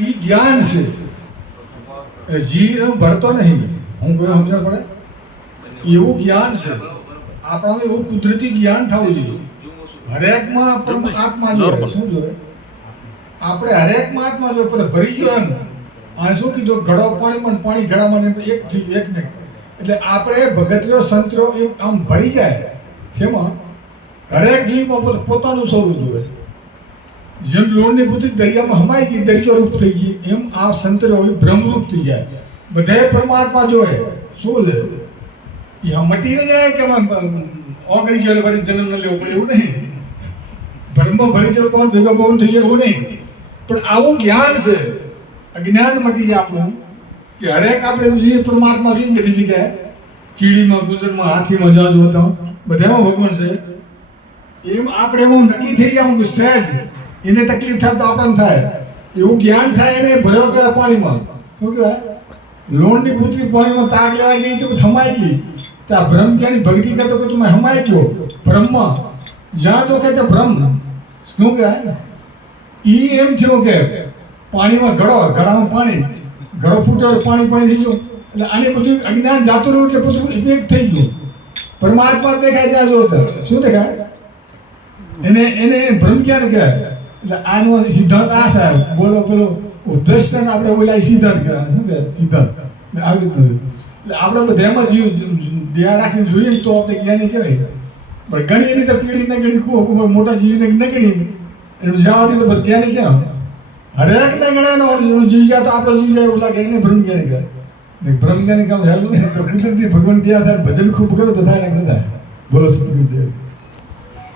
ઈ જ્ઞાન છે. એ જી એમ ભરતો નહીં. હું કોઈ સમજણ પડે? એવું જ્ઞાન છે. આપણાને એવું કુદરતી જ્ઞાન થવું જોઈએ. હરેકમાં આપણે આત્મા જોઈએ. શું જોઈએ? આપણે હરેકમાં આત્મા જોઈએ પણ ભરી ગયો એમ. આ શું કીધું? ઘડો પાણી પણ પાણી ઘડામાં એક થયું એક ને એટલે આપણે ભગતરીઓ સંતરો એમ આમ ભરી જાય. શેમાં? હરેક જીવમાં પોતાનું સ્વરૂપ જોઈએ. જેમ લોણની પુત્રી દરિયામાં હમાઈ ગઈ દરિયો રૂપ થઈ ગઈ એમ આ સંતરો બ્રહ્મરૂપ થઈ જાય બધાએ પરમાત્મા જોવે શું છે એ આ મટી ન જાય કે આમ ઓગળી ગયો એટલે ફરી જન્મ ન લેવો પડે એવું નહીં બ્રહ્મ ભરી ગયો કોણ ભેગો પવન થઈ જાય એવું નહીં પણ આવું જ્ઞાન છે અજ્ઞાન મટી જાય આપણું કે હરેક આપણે જે પરમાત્મા છે બધી જગ્યાએ કીડીમાં ગુજરમાં હાથીમાં જ્યાં જોતા બધામાં ભગવાન છે એમ આપણે એમાં નક્કી થઈ ગયા કે સહેજ એને તકલીફ થાય તો આપણને થાય. એવું જ્ઞાન થાય એને ભર્યો કે પાણીમાં. શું કહેવાય? લોણની પુત્રી પાણીમાં તાગ લેવા ગઈ તો હમાઈ ગઈ. તો આ ભ્રમ ક્યાંની ભક્તિ કરતો કે તમે હમાઈ ગયો? બ્રહ્મ જ્યાં તો કે બ્રહ્મ શું કહેવાય? એ એમ થયું કે પાણીમાં ઘડો ઘડામાં પાણી. ઘડો ફૂટ્યો પાણી પાણી થઈ ગયું. એટલે આને બધું અજ્ઞાન જાતું રહ્યું એટલે બધું ઇફેક્ટ થઈ ગયું. પરમાત્મા દેખાય ત્યાં જો શું દેખાય? એને એને ભ્રમ ક્યાં કહેવાય? એટલે આનો સિદ્ધાંત આ થાય. બોલો પેલો દ્રષ્ટાને આપણે બોલ્યા સિદ્ધાંત કહેવાય શું કહેવાય સિદ્ધાંત. આવી રીતનું એટલે આપણે બધા એમાં જીવ ધ્યાન રાખીને જોઈએ તો આપણે જ્ઞાની કહેવાય. પણ ઘણી એની તો કીડી ને ગણી ખૂબ મોટા જીવને ન ગણી એનું. જવાથી તો જ્ઞાની કેમ હરેક ને ગણાનો જીવ જાય તો આપણે જીવ જાય એવું લાગે. એને ભ્રમ જ્ઞાની કહે ને બ્રહ્મ જ્ઞાની કામ હેલું. ને તો કુદરતી ભગવાન ત્યાં થાય, ભજન ખૂબ કરો તો થાય ને થાય બોલો, સદગુરુદેવ.